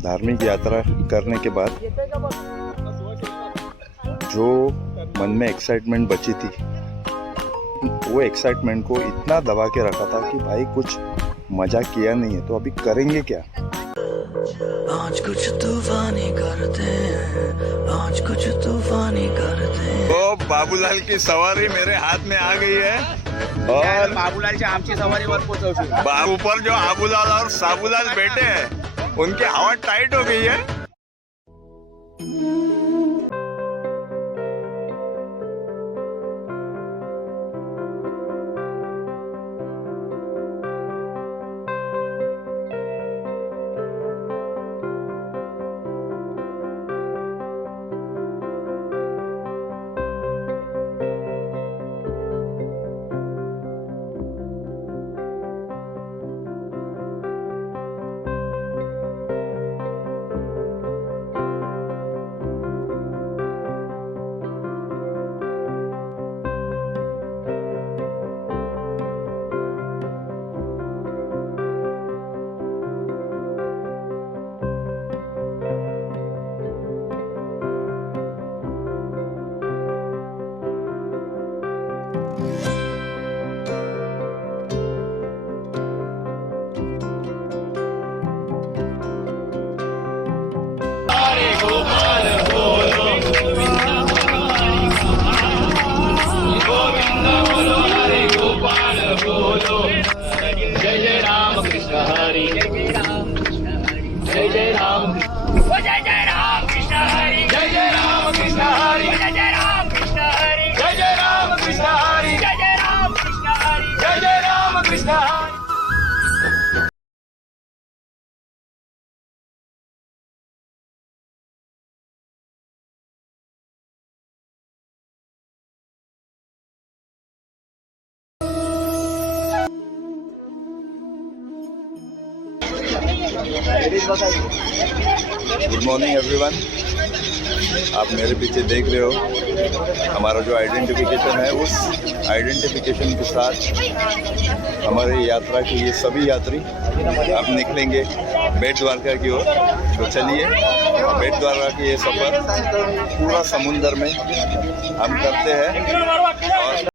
धार्मिक यात्रा करने के बाद जो मन में एक्साइटमेंट बची थी, वो एक्साइटमेंट को इतना दबा के रखा था कि भाई कुछ मजा किया नहीं है तो अभी करेंगे क्या। आज कुछ तूफानी करते हैं, आज कुछ तूफानी करते हैं। तो बाबूलाल की सवारी मेरे हाथ में आ गई है और बाबूलालची आमची सवारीवर पोहोचवशील। ऊपर जो आबूलाल और साबूलाल बैठे हैं उनकी हवा टाइट हो गई है। जय जय राम कृष्ण हरी, जय राम कृष्ण हरी, जय जय राम, जय जय राम कृष्ण हरी, जय जय राम कृष्ण हरी, जय जय राम कृष्ण हरी, जय जय राम कृष्ण हरी, जय जय राम कृष्ण हरी, जय जय Ram Krishna Hari. Good morning everyone. आप मेरे पीछे देख रहे हो हमारा जो आइडेंटिफिकेशन है, उस आइडेंटिफिकेशन के साथ हमारी यात्रा के ये सभी यात्री अब निकलेंगे बेट द्वारका की ओर। तो चलिए, बेट द्वारका की ये सफ़र पूरा समुंदर में हम करते हैं और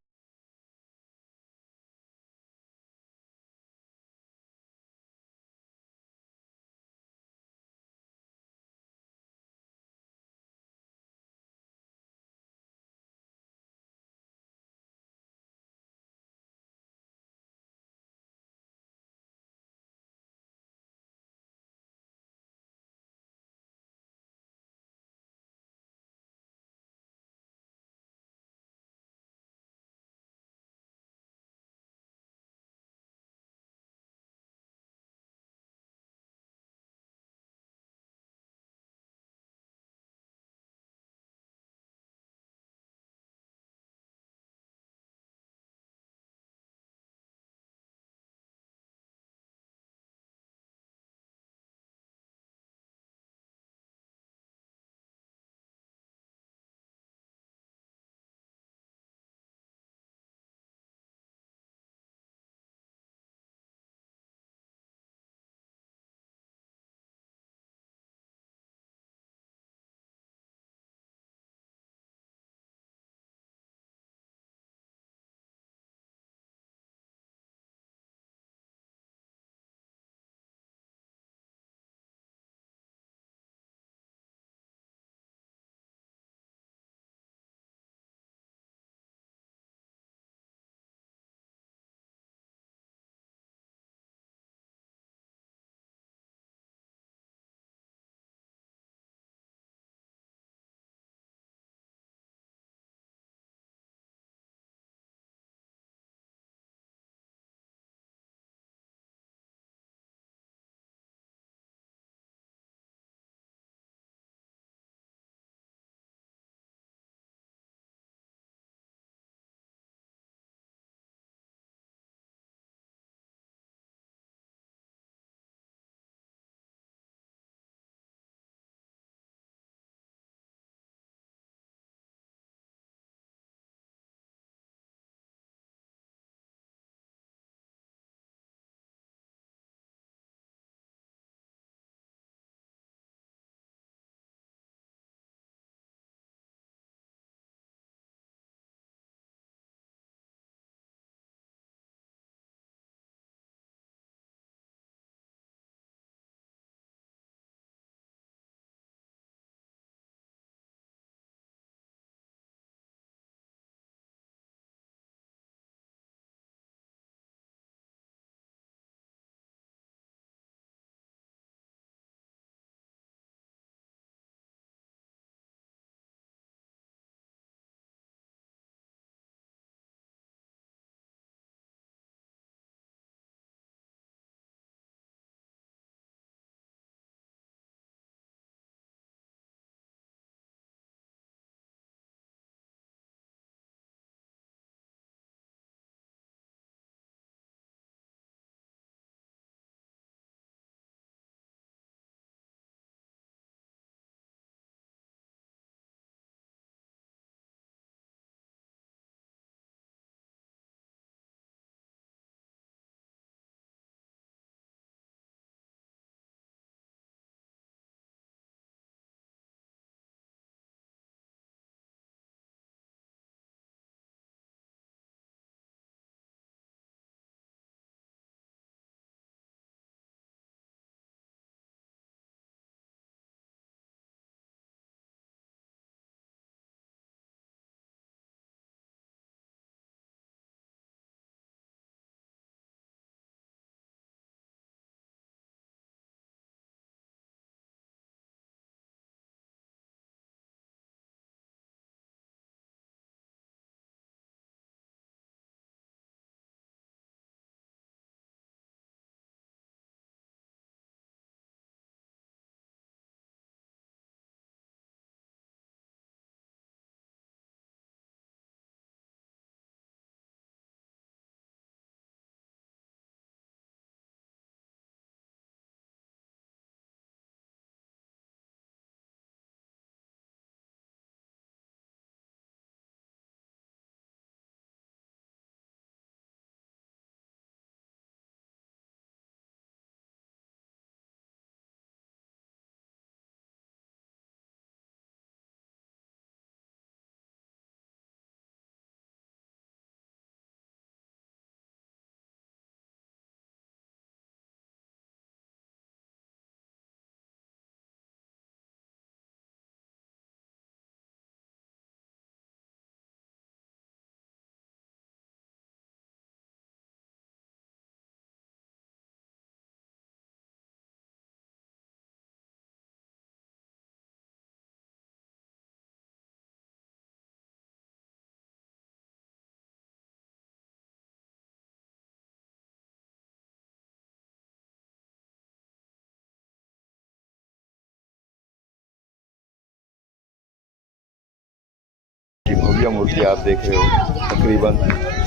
की भव्य मूर्ति आप देख रहे हो, तकरीबन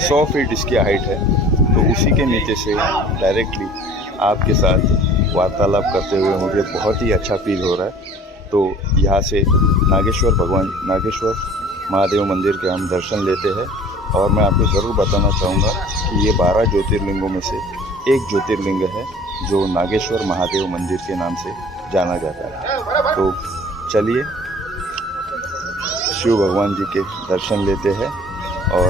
100 फीट इसकी हाइट है। तो उसी के नीचे से डायरेक्टली आपके साथ वार्तालाप करते हुए मुझे बहुत ही अच्छा फील हो रहा है। तो यहाँ से नागेश्वर महादेव मंदिर के हम दर्शन लेते हैं। और मैं आपको ज़रूर बताना चाहूँगा कि ये 12 ज्योतिर्लिंगों में से एक ज्योतिर्लिंग है जो नागेश्वर महादेव मंदिर के नाम से जाना जाता है। तो चलिए शिव भगवान जी के दर्शन लेते हैं और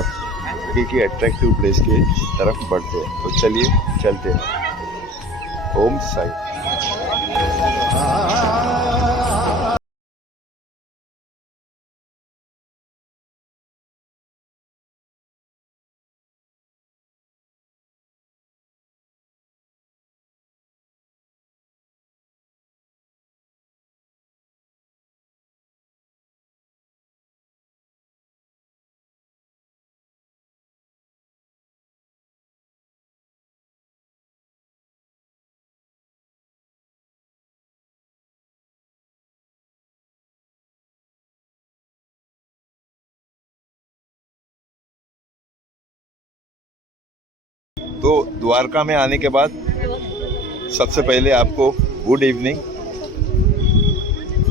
एक ही अट्रैक्टिव प्लेस के तरफ बढ़ते हैं। तो चलिए चलते हैं। ओम साई। तो द्वारका में आने के बाद सबसे पहले आपको गुड इवनिंग।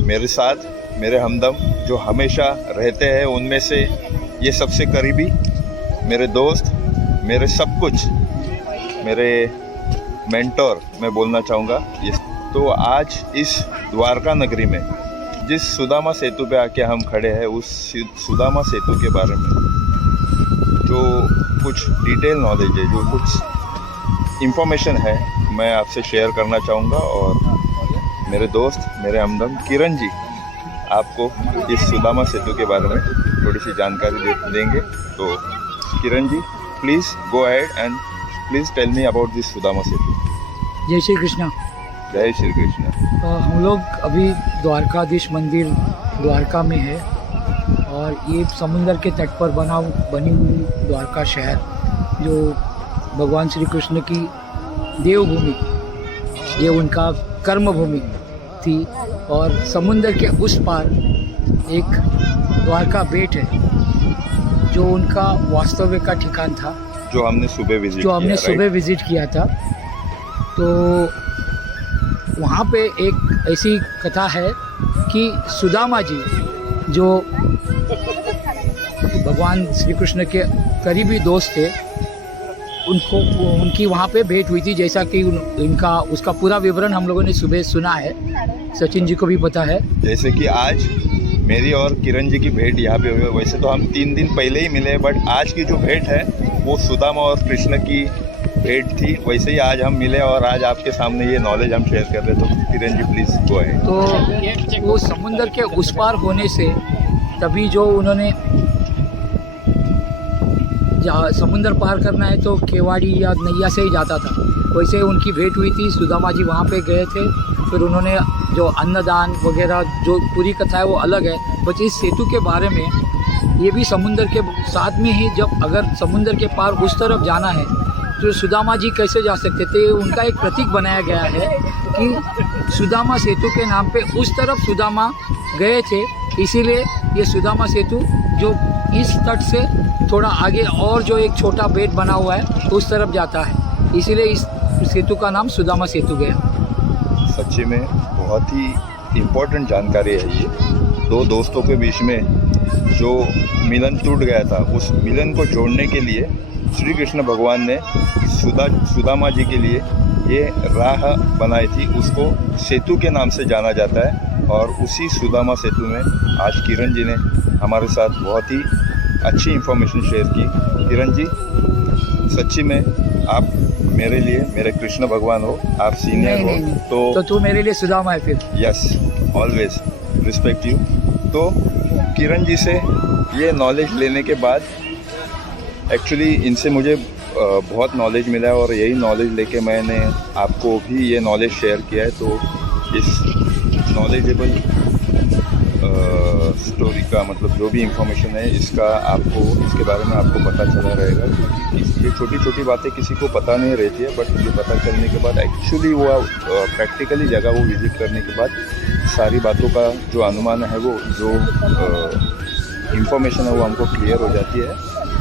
मेरे साथ मेरे हमदम जो हमेशा रहते हैं, उनमें से ये सबसे करीबी मेरे दोस्त, मेरे सब कुछ, मेरे मेंटोर मैं बोलना चाहूँगा। तो आज इस द्वारका नगरी में जिस सुदामा सेतु पे आके हम खड़े हैं, उस सुदामा सेतु के बारे में जो कुछ डिटेल नॉलेज है, जो कुछ इंफॉर्मेशन है, मैं आपसे शेयर करना चाहूँगा। और मेरे दोस्त, मेरे हमदम किरण जी आपको इस सुदामा सेतु के बारे में थोड़ी सी जानकारी देंगे। तो Kiran ji, please go ahead and please tell me about this Sudama Setu. जय श्री कृष्णा। जय श्री कृष्ण। हम लोग अभी द्वारकाधीश मंदिर द्वारका में है और ये समुंदर के तट पर बनी हुई द्वारका शहर, जो भगवान श्री कृष्ण की देवभूमि, ये उनका कर्म भूमि थी। और समुंदर के उस पार एक द्वारका बेट है जो उनका वास्तव्य का ठिकान था, जो हमने सुबह विजिट किया था। तो वहाँ पे एक ऐसी कथा है कि सुदामा जी जो भगवान श्री कृष्ण के करीबी दोस्त थे, उनकी वहाँ पे भेंट हुई थी। जैसा कि उसका पूरा विवरण हम लोगों ने सुबह सुना है, सचिन जी को भी पता है। जैसे कि आज मेरी और किरण जी की भेंट यहाँ पे हुई है। वैसे तो हम 3 दिन पहले ही मिले, बट आज की जो भेंट है वो सुदामा और कृष्ण की भेंट थी। वैसे ही आज हम मिले और आज आपके सामने ये नॉलेज हम शेयर कर रहे हैं। तो Kiran ji please go ahead. तो वो समुंदर के उस पार होने से तभी जो उन्होंने समुंदर पार करना है तो केवाड़ी या नैया से ही जाता था, वैसे उनकी भेंट हुई थी। सुदामा जी वहाँ पे गए थे, फिर उन्होंने जो अन्नदान वगैरह, जो पूरी कथा है वो अलग है। बट इस सेतु के बारे में ये भी समुंदर के साथ में ही, जब अगर समुंदर के पार उस तरफ जाना है तो सुदामा जी कैसे जा सकते थे, उनका एक प्रतीक बनाया गया है कि सुदामा सेतु के नाम पे उस तरफ सुदामा गए थे, इसीलिए ये सुदामा सेतु जो इस तट से थोड़ा आगे और जो एक छोटा बेट बना हुआ है उस तरफ जाता है, इसीलिए इस सेतु का नाम सुदामा सेतु गया। सच्ची में बहुत ही इम्पोर्टेंट जानकारी है ये। 2 दोस्तों के बीच में जो मिलन टूट गया था, उस मिलन को जोड़ने के लिए श्री कृष्ण भगवान ने सुदामा जी के लिए ये राह बनाई थी, उसको सेतु के नाम से जाना जाता है। और उसी सुदामा सेतु में आज किरण जी ने हमारे साथ बहुत ही अच्छी इन्फॉर्मेशन शेयर की। किरण जी, सच्ची में आप मेरे लिए मेरे कृष्ण भगवान हो, आप सीनियर हो। तो तू मेरे लिए सुदामा है फिर। Yes, always respect you. तो किरण जी से ये नॉलेज लेने के बाद एक्चुअली इनसे मुझे बहुत नॉलेज मिला है और यही नॉलेज लेके मैंने आपको भी ये नॉलेज शेयर किया है। तो इस नॉलेजेबल स्टोरी का मतलब जो भी इंफॉर्मेशन है इसका आपको, इसके बारे में आपको पता चला रहेगा। ये छोटी छोटी बातें किसी को पता नहीं रहती है, बट ये पता चलने के बाद एक्चुअली वो प्रैक्टिकली जगह वो विज़िट करने के बाद सारी बातों का जो अनुमान है वो जो इंफॉर्मेशन है वो हमको क्लियर हो जाती है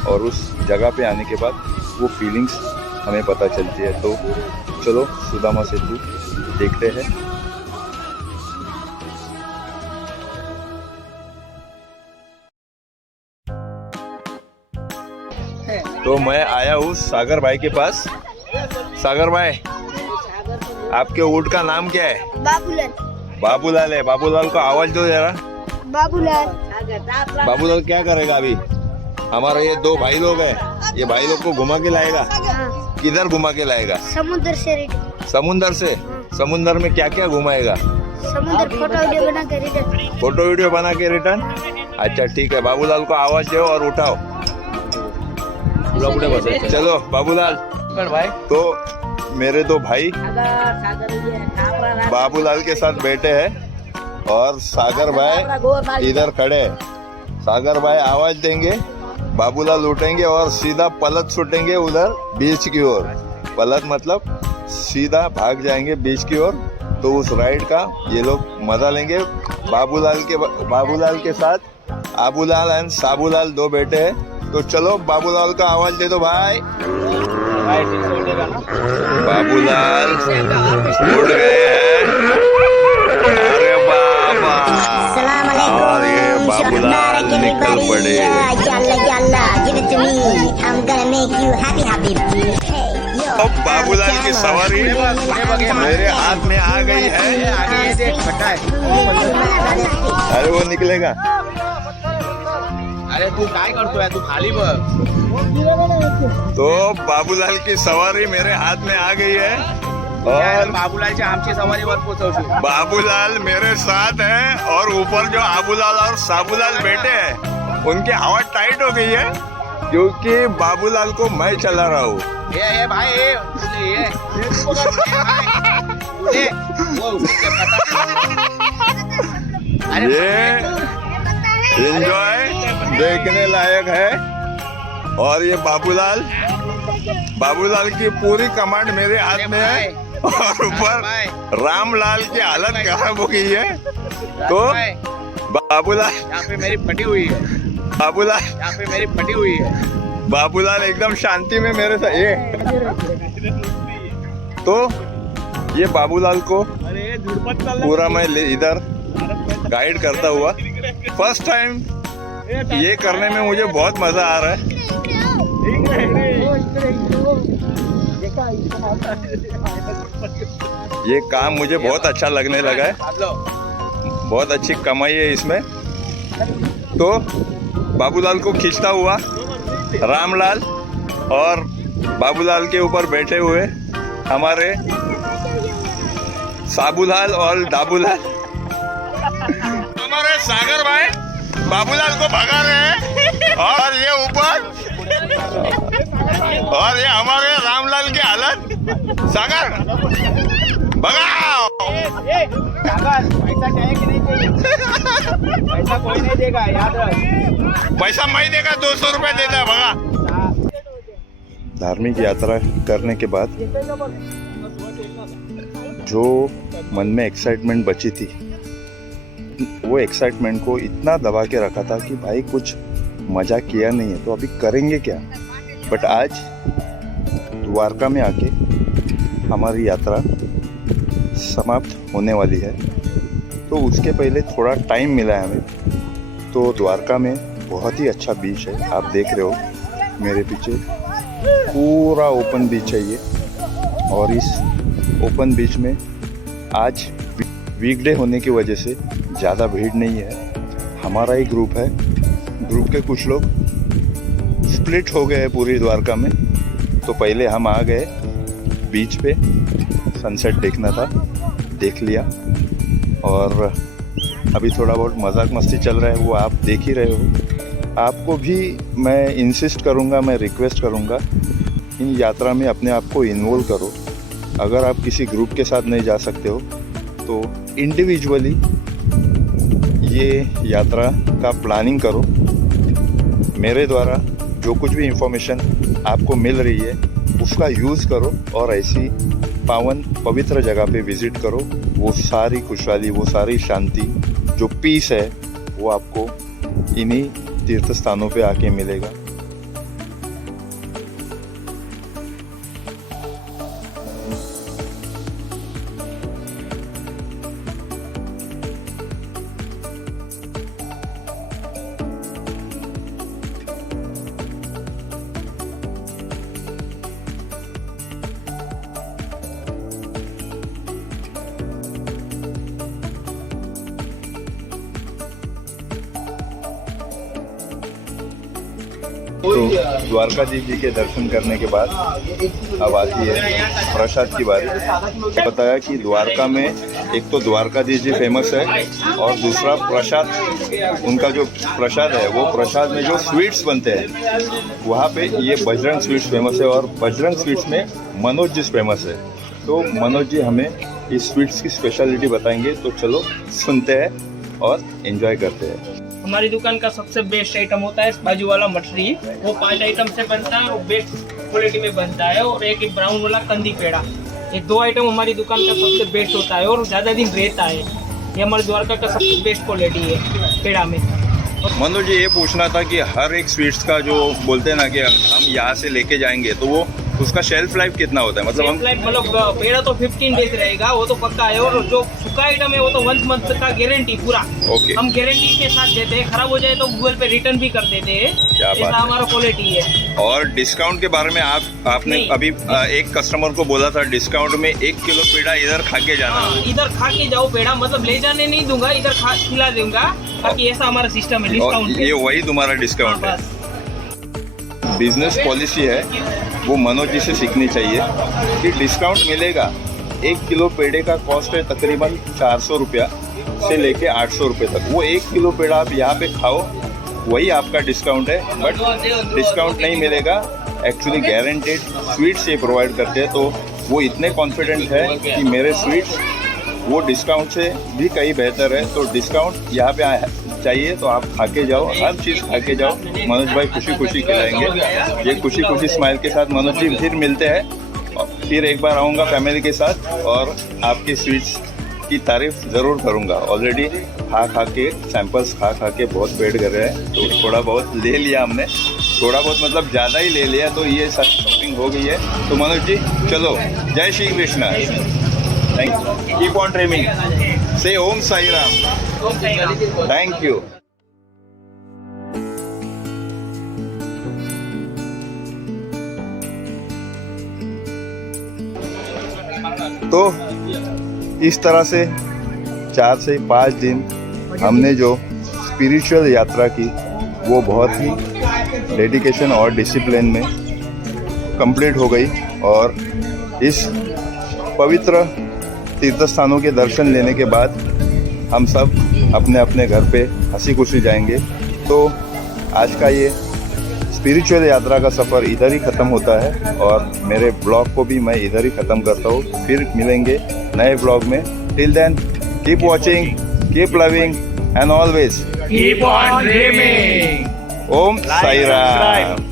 और उस जगह पे आने के बाद वो फीलिंग्स हमें पता चलती है। तो चलो सुदामा सेतु देखते हैं। तो मैं आया हूँ सागर भाई के पास। सागर भाई, आपके ऊँट का नाम क्या है? बाबूलाल। बाबूलाल है। बाबूलाल को आवाज दो जरा। बाबूलाल। बाबूलाल क्या करेगा अभी? हमारे ये दो भाई लोग हैं, ये भाई लोग को घुमा के लाएगा। हाँ, किधर घुमा के लाएगा? समुद्र से रिटर्न। समुंदर से। समुंदर में क्या क्या घुमाएगा? समुद्र फोटो वीडियो बना के रिटर्न। फोटो वीडियो बना के रिटर्न। अच्छा ठीक है, बाबूलाल को आवाज दो और उठाओ। चलो बाबूलाल भाई। तो मेरे दो भाई बाबूलाल के साथ बैठे हैं और सागर भाई इधर खड़े हैं। सागर भाई आवाज देंगे, बाबूलाल उठेंगे और सीधा पलट छूटेंगे उधर बीच की ओर। पलट मतलब सीधा भाग जाएंगे बीच की ओर। तो उस राइड का ये लोग मजा लेंगे। बाबूलाल के साथ आबूलाल एंड साबूलाल दो बेटे हैं। तो चलो बाबूलाल का आवाज दे दो भाई। बाबूलाल उड़ गए हैं। अरे बाबा, और ये बाबूलाल निकल पड़े। अब बाबूलाल की सवारी मेरे हाथ में आ गई है। अरे वो निकलेगा। अरे तू काय करतोय? तू खाली बघ. तो बाबूलाल की सवारी मेरे हाथ में आ गई है और बाबूलालची आमची सवारीवर पोहोचवशील. बाबूलाल मेरे साथ है और ऊपर जो आबूलाल और साबूलाल बैठे हैं उनकी हवा टाइट हो गई है क्योंकि बाबूलाल को मैं चला रहा हूँ। ये भाई ये ये एंजॉय देखने लायक है। और ये बाबूलाल की पूरी कमांड मेरे हाथ में है और ऊपर रामलाल की हालत खराब हो गई है। तो बाबूलाल यहाँ पे मेरी फटी हुई है. बाबूलाल एकदम शांति में मेरे साथ ये। तो ये बाबूलाल को पूरा मैं इधर गाइड करता हुआ फर्स्ट टाइम ये करने में मुझे बहुत मजा आ रहा है। ये काम मुझे बहुत अच्छा लगने लगा है। बहुत अच्छी कमाई है इसमें। तो बाबूलाल को खींचता हुआ रामलाल और बाबूलाल के ऊपर बैठे हुए हमारे साबूलाल और दाबूलाल, हमारे सागर भाई बाबूलाल को भगा रहे हैं और ये ऊपर और ये हमारे रामलाल की हालत। सागर भगाओ। पैसा चाहिए कि नहीं चाहिए? पैसा कोई नहीं देगा, याद रख. पैसा मैं देगा, 200 रुपए देता है। भगा। धार्मिक यात्रा करने के बाद जो मन में एक्साइटमेंट बची थी वो एक्साइटमेंट को इतना दबा के रखा था कि भाई कुछ मजा किया नहीं है तो अभी करेंगे क्या। बट आज द्वारका में आके हमारी यात्रा समाप्त होने वाली है। तो उसके पहले थोड़ा टाइम मिला है हमें। तो द्वारका में बहुत ही अच्छा बीच है, आप देख रहे हो मेरे पीछे पूरा ओपन बीच है ये। और इस ओपन बीच में आज वीकडे होने की वजह से ज़्यादा भीड़ नहीं है। हमारा ही ग्रुप है, ग्रुप के कुछ लोग स्प्लिट हो गए हैं पूरी द्वारका में। तो पहले हम आ गए बीच पे, सनसेट देखना था, देख लिया। और अभी थोड़ा बहुत मजाक मस्ती चल रहा है वो आप देख ही रहे हो। आपको भी मैं इंसिस्ट करूँगा, मैं रिक्वेस्ट करूँगा इन यात्रा में अपने आप को इन्वॉल्व करो। अगर आप किसी ग्रुप के साथ नहीं जा सकते हो तो इंडिविजुअली ये यात्रा का प्लानिंग करो। मेरे द्वारा जो कुछ भी इंफॉर्मेशन आपको मिल रही है उसका यूज़ करो और ऐसी पावन पवित्र जगह पे विज़िट करो। वो सारी खुशहाली, वो सारी शांति, जो पीस है वो आपको इन्हीं तीर्थ स्थानों पे आके मिलेगा। तो द्वारकाधीश जी के दर्शन करने के बाद अब आती है प्रसाद की बारी। बताया कि द्वारका में एक तो द्वारकाधीश जी फेमस है और दूसरा प्रसाद, उनका जो प्रसाद है वो प्रसाद में जो स्वीट्स बनते हैं वहाँ पे ये बजरंग स्वीट्स फेमस है और बजरंग स्वीट्स में मनोज जी फेमस है। तो मनोज जी हमें इस स्वीट्स की स्पेशलिटी बताएंगे, तो चलो सुनते हैं और एंजॉय करते हैं। हमारी दुकान का सबसे बेस्ट आइटम होता है बाजू वाला मठरी, वो 5 आइटम से बनता है और बेस्ट क्वालिटी में बनता है। और एक ब्राउन वाला कंदी पेड़ा, ये 2 आइटम हमारी दुकान का सबसे बेस्ट होता है और ज़्यादा दिन रहता है। ये हमारे द्वारका का सबसे बेस्ट क्वालिटी है पेड़ा में। मनोज जी ये पूछना था कि हर एक स्वीट्स का जो बोलते हैं ना कि हम यहाँ से लेके जाएंगे तो वो उसका शेल्फ लाइफ कितना होता है? मतलब हम मतलब पेड़ा तो 15 डेज रहेगा, वो तो पक्का है। और जो सूखा आइटम है वो तो 1 मंथ का गारंटी पूरा। ओके। हम गारंटी के साथ देते हैं, खराब हो जाए तो गूगल पे रिटर्न भी कर देते हैं। क्या बात ऐसा है। हमारा क्वालिटी है। और डिस्काउंट के बारे में आपने नहीं। अभी एक कस्टमर को बोला था डिस्काउंट में 1 किलो पेड़ा इधर खा के जाना। हाँ, इधर खा के जाओ पेड़ा, मतलब ले जाने नहीं दूंगा, इधर खिला दूंगा। बाकी ऐसा हमारा सिस्टम है और डिस्काउंट। ये वही तुम्हारा डिस्काउंट है। बिजनेस पॉलिसी है वो मनोज जी से सीखनी चाहिए कि डिस्काउंट मिलेगा। 1 किलो पेड़े का कॉस्ट है तकरीबन 400 रुपया से लेके 800 रुपये तक। वो 1 किलो पेड़ा आप यहाँ पे खाओ, वही आपका डिस्काउंट है। बट डिस्काउंट नहीं मिलेगा, एक्चुअली गारंटेड स्वीट्स ये प्रोवाइड करते हैं। तो वो इतने कॉन्फिडेंट है कि मेरे स्वीट्स वो डिस्काउंट से भी कहीं बेहतर है। तो डिस्काउंट यहाँ पे चाहिए तो आप खा के जाओ, हर चीज़ खा के जाओ। मनोज भाई खुशी खुशी खिलाएंगे। ये खुशी खुशी स्माइल के साथ मनोज जी फिर मिलते हैं। फिर एक बार आऊँगा फैमिली के साथ और आपकी स्वीट्स की तारीफ ज़रूर करूँगा। ऑलरेडी खा के सैंपल्स खा के बहुत पेट कर रहे हैं, तो थोड़ा बहुत ले लिया हमने। थोड़ा बहुत मतलब ज़्यादा ही ले लिया, तो ये सारी शॉपिंग हो गई है। तो मनोज जी चलो, जय Shri Krishna. Thank you. Keep on dreaming. Say Om Sai Ram. Thank you. तो इस तरह से 4 से 5 दिन हमने जो स्पिरिचुअल यात्रा की वो बहुत ही डेडिकेशन और डिसिप्लिन में कंप्लीट हो गई। और इस पवित्र तीर्थ स्थानों के दर्शन लेने के बाद हम सब अपने अपने घर पे हंसी खुशी जाएंगे। तो आज का ये स्पिरिचुअल यात्रा का सफ़र इधर ही ख़त्म होता है और मेरे ब्लॉग को भी मैं इधर ही ख़त्म करता हूँ। फिर मिलेंगे नए ब्लॉग में। Till then keep watching, keep loving and always Keep on dreaming. Om Sai Ram.